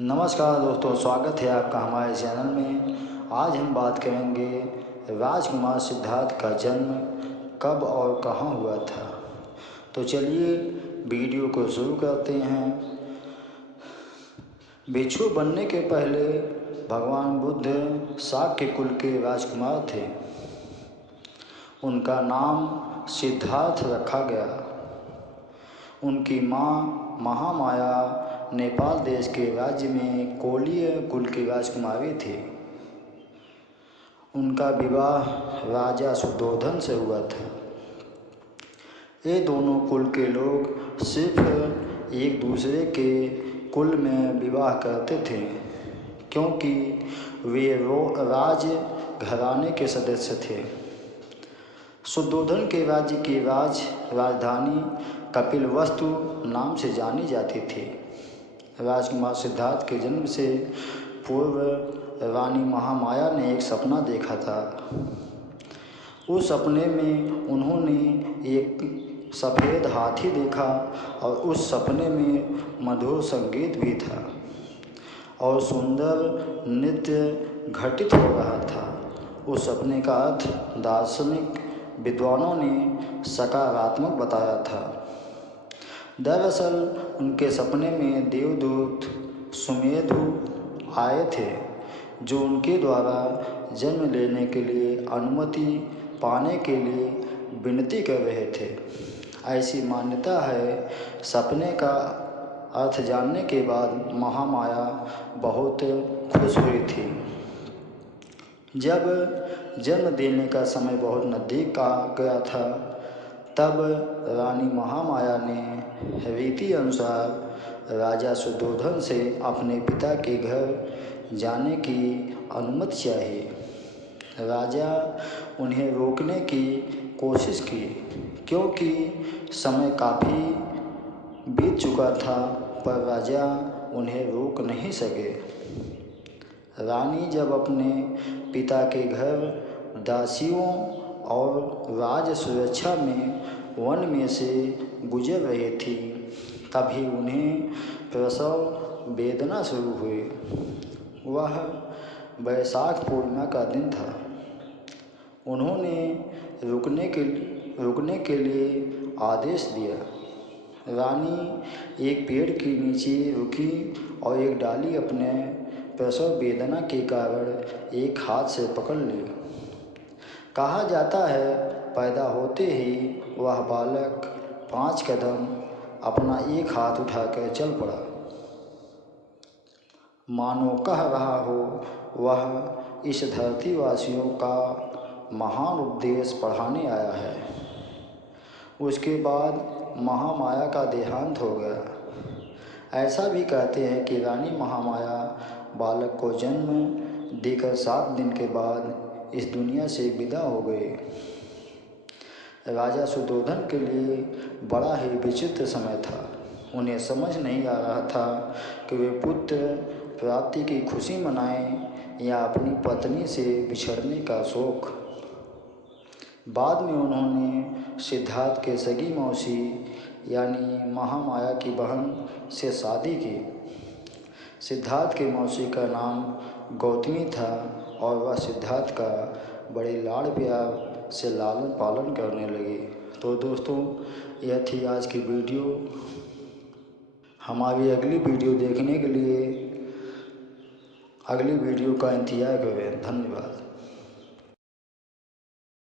नमस्कार दोस्तों, स्वागत है आपका हमारे चैनल में। आज हम बात करेंगे राजकुमार सिद्धार्थ का जन्म कब और कहाँ हुआ था। तो चलिए वीडियो को शुरू करते हैं। भिक्षु बनने के पहले भगवान बुद्ध शाक्य कुल के राजकुमार थे। उनका नाम सिद्धार्थ रखा गया। उनकी माँ महामाया नेपाल देश के राज्य में कोलीय कुल की राजकुमारी थी। उनका विवाह राजा शुद्धोधन से हुआ था। ये दोनों कुल के लोग सिर्फ एक दूसरे के कुल में विवाह करते थे, क्योंकि वे राज घराने के सदस्य थे। शुद्धोधन के राज्य की राजधानी कपिलवस्तु नाम से जानी जाती थी। राजकुमार सिद्धार्थ के जन्म से पूर्व रानी महामाया ने एक सपना देखा था। उस सपने में उन्होंने एक सफ़ेद हाथी देखा और उस सपने में मधुर संगीत भी था और सुंदर नृत्य घटित हो रहा था। उस सपने का अर्थ दार्शनिक विद्वानों ने सकारात्मक बताया था। दरअसल उनके सपने में देवदूत सुमेधु आए थे, जो उनके द्वारा जन्म लेने के लिए अनुमति पाने के लिए विनती कर रहे थे। ऐसी मान्यता है। सपने का अर्थ जानने के बाद महामाया बहुत खुश हुई थी। जब जन्म देने का समय बहुत नज़दीक आ गया था, तब रानी महामाया ने रीति अनुसार राजा शुद्धोधन से अपने पिता के घर जाने की अनुमति चाहिए। राजा उन्हें रोकने की कोशिश की, क्योंकि समय काफ़ी बीत चुका था, पर राजा उन्हें रोक नहीं सके। रानी जब अपने पिता के घर दासियों और राज सुरक्षा में वन में से गुजर रही थी, तभी उन्हें प्रसव वेदना शुरू हुई। वह वैशाख पूर्णिमा का दिन था। उन्होंने रुकने के लिए आदेश दिया। रानी एक पेड़ के नीचे रुकी और एक डाली अपने प्रसव वेदना के कारण एक हाथ से पकड़ ली। कहा जाता है, पैदा होते ही वह बालक 5 कदम अपना एक हाथ उठाकर चल पड़ा। मानो कह रहा हो, वह इस धरतीवासियों का महान उपदेश पढ़ाने आया है। उसके बाद महामाया का देहांत हो गया। ऐसा भी कहते हैं कि रानी महामाया बालक को जन्म देकर 7 दिन के बाद इस दुनिया से विदा हो गए। राजा शुद्धोधन के लिए बड़ा ही विचित्र समय था। उन्हें समझ नहीं आ रहा था कि वे पुत्र प्राप्ति की खुशी मनाएं या अपनी पत्नी से बिछड़ने का शोक। बाद में उन्होंने सिद्धार्थ के सगी मौसी यानी महामाया की बहन से शादी की। सिद्धार्थ के मौसी का नाम गौतमी था और वह सिद्धार्थ का बड़े लाड़ प्यार से लालन पालन करने लगे। तो दोस्तों, यह थी आज की वीडियो। हमारी अगली वीडियो देखने के लिए अगली वीडियो का इंतज़ार करें। धन्यवाद।